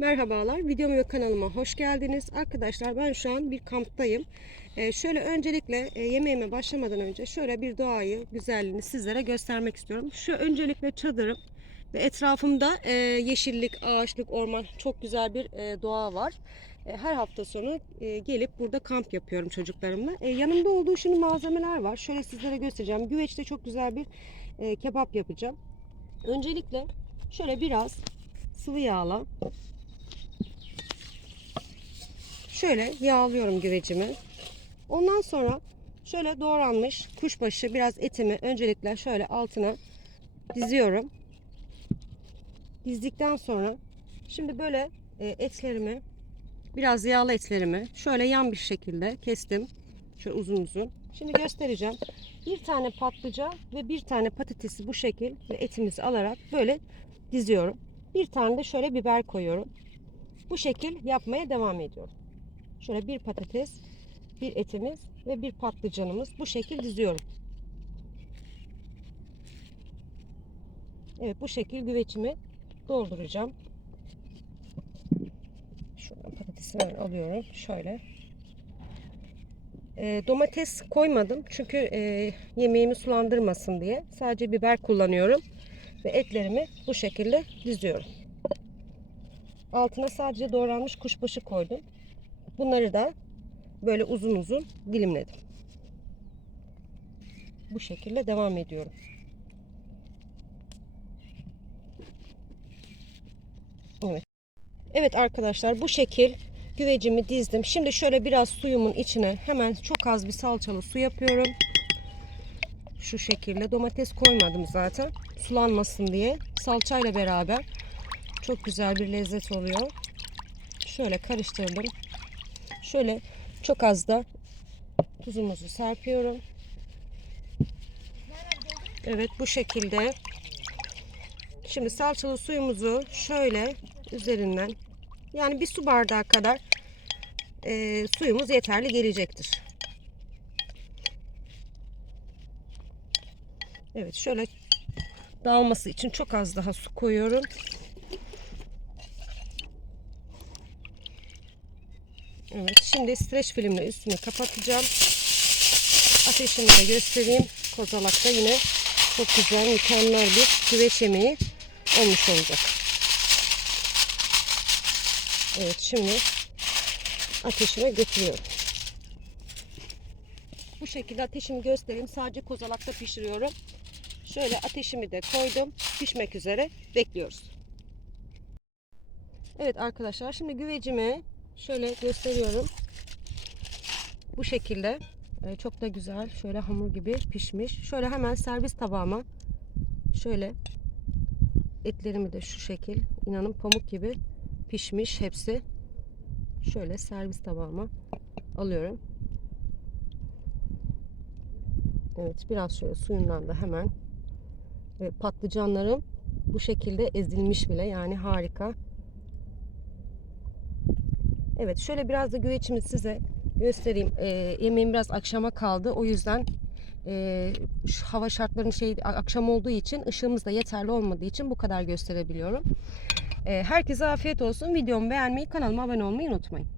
Merhabalar, videoma ve kanalıma hoş geldiniz. Arkadaşlar ben şu an bir kamptayım. Ee, şöyle öncelikle e, yemeğime başlamadan önce şöyle bir doğayı, güzelliğini sizlere göstermek istiyorum. Şu öncelikle çadırım ve etrafımda e, yeşillik, ağaçlık, orman çok güzel bir e, doğa var. E, her hafta sonu e, gelip burada kamp yapıyorum çocuklarımla. E, yanımda olduğu şimdi malzemeler var. Şöyle sizlere göstereceğim. Güveçte çok güzel bir e, kebap yapacağım. Öncelikle şöyle biraz sıvı yağla Şöyle yağlıyorum güvecimi. Ondan sonra şöyle doğranmış kuşbaşı biraz etimi öncelikle şöyle altına diziyorum. Dizdikten sonra şimdi böyle e, etlerimi biraz yağlı etlerimi şöyle yan bir şekilde kestim. Şöyle uzun uzun. Şimdi göstereceğim. Bir tane patlıcan ve bir tane patatesi bu şekil ve etimizi alarak böyle diziyorum. Bir tane de şöyle biber koyuyorum. Bu şekil yapmaya devam ediyorum. Şöyle bir patates, bir etimiz ve bir patlıcanımız bu şekil diziyorum. Evet bu şekil güvecimi dolduracağım. Şuradan patatesimi alıyorum. Şöyle. E, domates koymadım çünkü e, yemeğimi sulandırmasın diye. Sadece biber kullanıyorum. Ve etlerimi bu şekilde diziyorum. Altına sadece doğranmış kuşbaşı koydum. Bunları da böyle uzun uzun dilimledim. Bu şekilde devam ediyorum. Evet. Evet arkadaşlar bu şekil güvecimi dizdim. Şimdi şöyle biraz suyumun içine hemen çok az bir salçalı su yapıyorum. Şu şekilde domates koymadım zaten. Sulanmasın diye. Salçayla beraber çok güzel bir lezzet oluyor. Şöyle karıştırdım. Şöyle çok az da tuzumuzu serpiyorum. Evet bu şekilde. Şimdi salçalı suyumuzu şöyle üzerinden yani bir su bardağı kadar e, suyumuz yeterli gelecektir. Evet şöyle dağılması için çok az daha su koyuyorum. Evet şimdi streç filmle üstünü kapatacağım. Ateşimi de göstereyim. Kozalakta yine çok güzel mükemmel bir güveç yemeği olmuş olacak. Evet şimdi ateşime götürüyorum. Bu şekilde ateşimi göstereyim. Sadece kozalakta pişiriyorum. Şöyle ateşimi de koydum. Pişmek üzere bekliyoruz. Evet arkadaşlar şimdi güvecimi şöyle gösteriyorum. Bu şekilde e, çok da güzel şöyle hamur gibi pişmiş. Şöyle hemen servis tabağıma şöyle etlerimi de şu şekil inanın pamuk gibi pişmiş hepsi. Şöyle servis tabağıma alıyorum. Evet biraz şöyle suyundan da hemen ve patlıcanlarım bu şekilde ezilmiş bile yani harika. Evet şöyle biraz da güvecimi size göstereyim. Ee, yemeğim biraz akşama kaldı. O yüzden e, şu hava şartlarının şey akşam olduğu için ışığımız da yeterli olmadığı için bu kadar gösterebiliyorum. Ee, herkese afiyet olsun. Videomu beğenmeyi, kanalıma abone olmayı unutmayın.